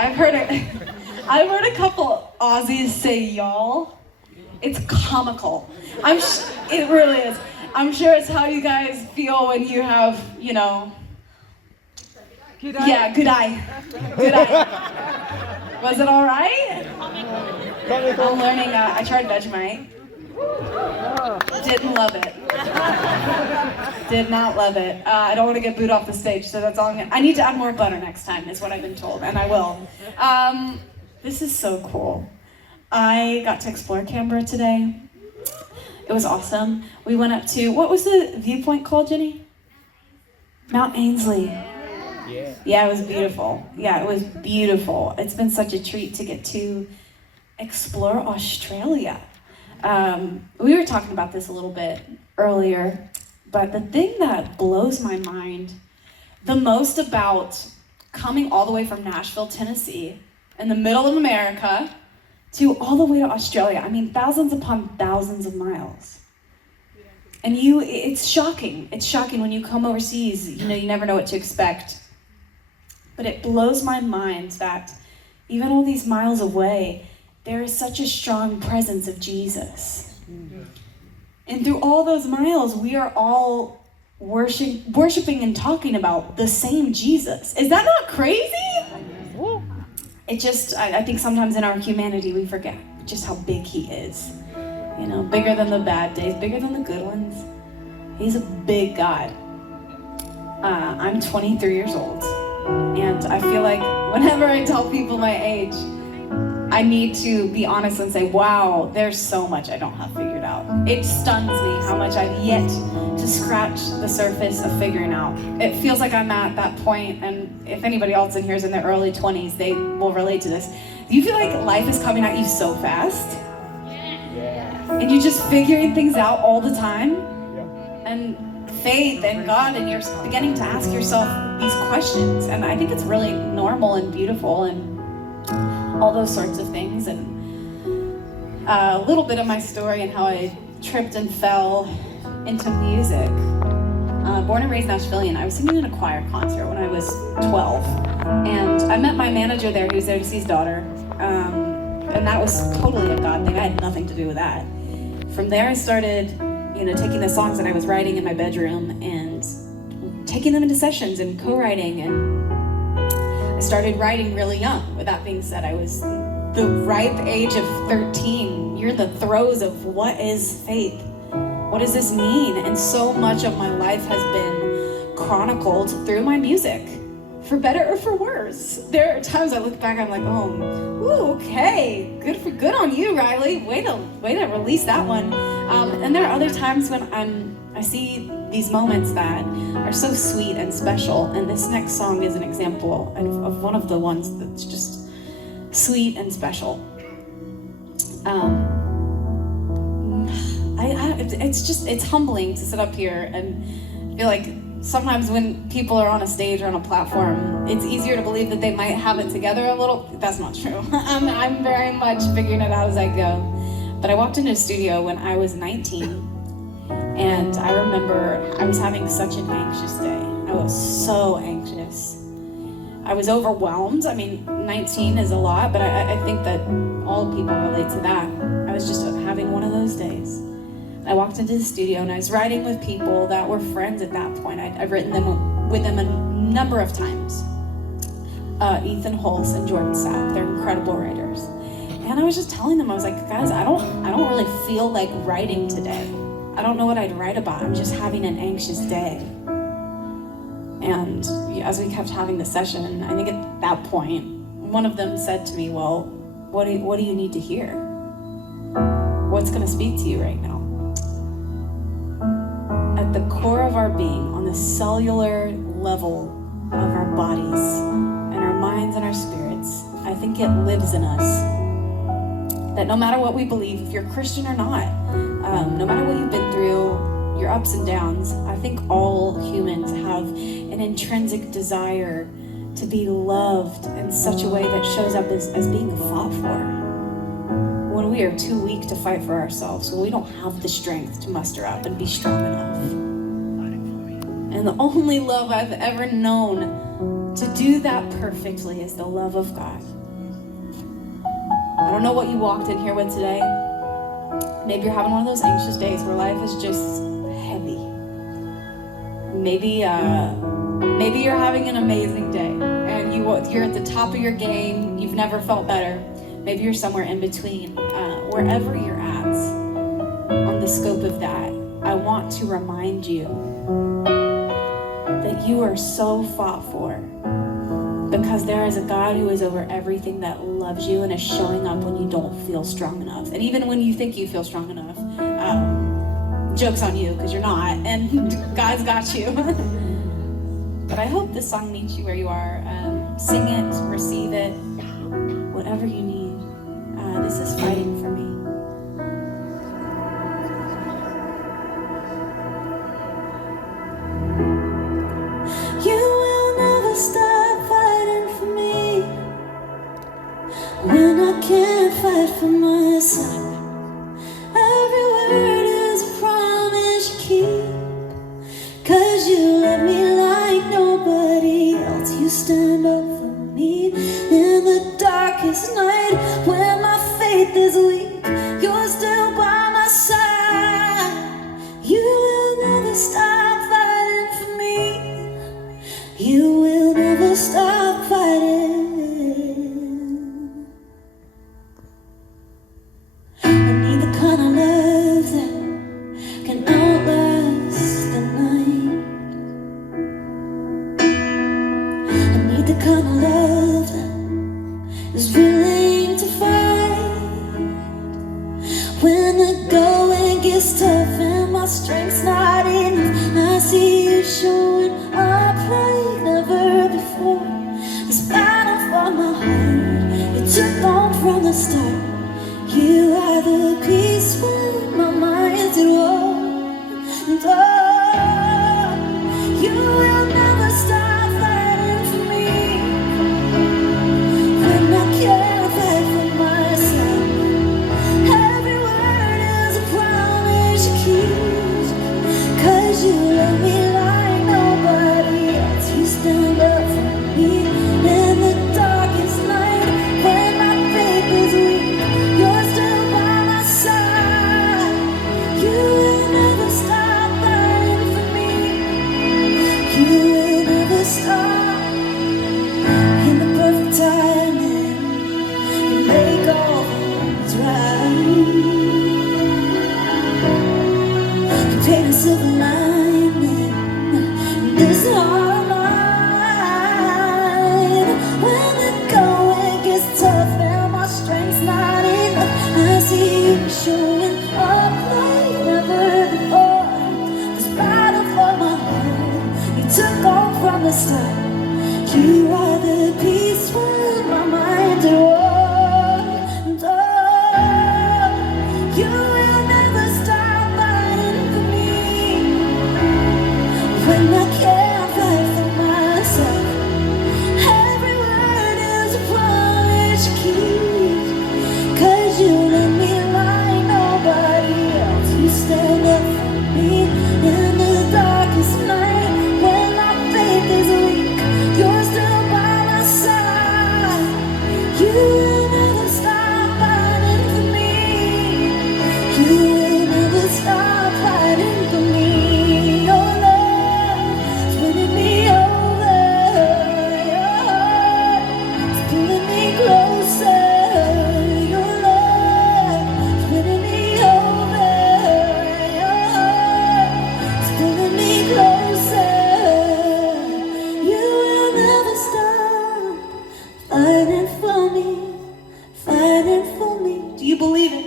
I've heard a couple Aussies say y'all. It's comical. It really is. I'm sure it's how you guys feel when you have, you know. Good eye. Yeah, good eye. Good eye. Was it all right? I'm learning. I tried Vegemite. Didn't love it. Did not love it. I don't want to get booed off the stage, so that's all I need to add more butter next time, is what I've been told, and I will. This is so cool. I got to explore Canberra today. It was awesome. We went up to, what was the viewpoint called, Jenny? Mount Ainslie. Yeah, it was beautiful. Yeah, it was beautiful. It's been such a treat to get to explore Australia. We were talking about this a little bit earlier, but the thing that blows my mind the most about coming all the way from Nashville, Tennessee, in the middle of America, to all the way to Australia. I mean, thousands upon thousands of miles. And it's shocking. It's shocking when you come overseas, you never know what to expect. But it blows my mind that even all these miles away, there is such a strong presence of Jesus. And through all those miles, we are all worshiping and talking about the same Jesus. Is that not crazy? I think sometimes in our humanity, we forget just how big he is. Bigger than the bad days, bigger than the good ones. He's a big God. I'm 23 years old. And I feel like whenever I tell people my age, I need to be honest and say, wow, there's so much I don't have figured out. It stuns me how much I've yet to scratch the surface of figuring out. It feels like I'm at that point, and if anybody else in here is in their early 20s, they will relate to this. Do you feel like life is coming at you so fast? Yeah. And you're just figuring things out all the time? Yeah. And faith and God, and you're beginning to ask yourself these questions. And I think it's really normal and beautiful and all those sorts of things. And a little bit of my story and how I tripped and fell into music. Born and raised Nashvilleian, I was singing in a choir concert when I was 12. And I met my manager there, who was there to see his daughter. And that was totally a God thing. I had nothing to do with that. From there, I started, taking the songs that I was writing in my bedroom and taking them into sessions and co-writing. And I started writing really young. With that being said, I was the ripe age of 13. You're in the throes of what is faith? What does this mean? And so much of my life has been chronicled through my music, for better or for worse. There are times I look back, I'm like, oh, okay, good on you, Riley. Way to release that one. And there are other times when I see these moments that are so sweet and special. And this next song is an example of one of the ones that's just sweet and special. It's humbling to sit up here and feel like sometimes when people are on a stage or on a platform, it's easier to believe that they might have it together a little. That's not true. I'm very much figuring it out as I go. But I walked into a studio when I was 19, and I remember I was having such an anxious day. I was so anxious. I was overwhelmed. I mean, 19 is a lot, but I think that all people relate to that. I was just having one of those days. I walked into the studio and I was writing with people that were friends at that point. I've written with them a number of times. Ethan Hulse and Jordan Sapp, they're incredible writers. And I was just telling them, I was like, guys, I don't really feel like writing today. I don't know what I'd write about. I'm just having an anxious day. And as we kept having the session, I think at that point, one of them said to me, well, what do you need to hear? What's going to speak to you right now? At the core of our being, on the cellular level of our bodies and our minds and our spirits, I think it lives in us. That no matter what we believe, if you're Christian or not, no matter what you've been through, your ups and downs, I think all humans have an intrinsic desire to be loved in such a way that shows up as being fought for. When we are too weak to fight for ourselves, when we don't have the strength to muster up and be strong enough. And the only love I've ever known To do that perfectly is the love of God. I don't know what you walked in here with today. Maybe you're having one of those anxious days where life is just heavy. Maybe you're having an amazing day and you're at the top of your game. You've never felt better. Maybe you're somewhere in between. Wherever you're at on the scope of that, I want to remind you that you are so fought for, because there is a God who is over everything that loves you and is showing up when you don't feel strong enough. And even when you think you feel strong enough, joke's on you because you're not, and God's got you. But I hope this song meets you where you are. Sing it, receive it, whatever you need. This is Fighting for Me. You will never stop fighting for me when I can't fight for myself. Every word is a promise you keep, 'cause you love me like nobody else. You stand up for me in the darkest night when my faith is weak. You're still by my side. You will never stop fighting for me. You will never stop fighting. I need the kind of love that can outlast the night. I need the kind of love that is willing to fight when the going gets tough and my strength's not enough. I see you showing up like never before. This battle for my heart, you took on from the start. You are the peace when my mind's at war. And oh, you will never stop fighting for me when I can't fight for myself. Every word is a promise you keep, 'cause you love me like nobody else. You stand up for me in the darkest night when my faith is weak. You're still by my side. You will never stop fighting for me. You will never stop. In the perfect timing, you make all things right. You paint a silver lining in this heart of mine. When the going gets tough and my strength's not enough, I see you showing up like never before. This battle for my heart, you took on from the start. You are the peace when my mind's at war. And oh, you will never stop fighting for me when I can't fight for myself. Every word is a promise you keep, 'cause you love me like nobody else. You stand up for me in the darkest night when my faith is weak. You're still by my side. You will never stop fighting for me. You will never stop fighting for me. Your love is winning me over. Your heart is pulling me closer. Your love is winning me over. Your heart is pulling me closer. You will never stop fighting for me, fighting for me. Do you believe it?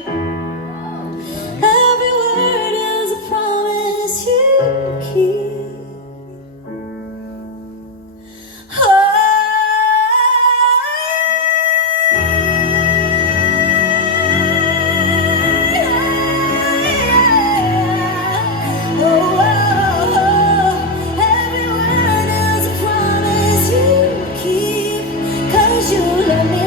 Every word is a promise you keep. Every word is a promise you keep, 'cause you love me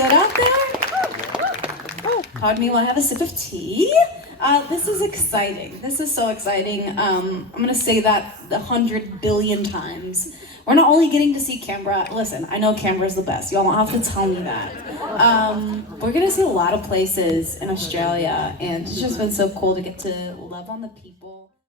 good out there? Pardon me while I have a sip of tea. This is exciting. This is so exciting. I'm gonna say that 100 billion times. We're not only getting to see Canberra. Listen, I know Canberra's the best. Y'all don't have to tell me that. We're gonna see a lot of places in Australia, and it's just been so cool to get to love on the people.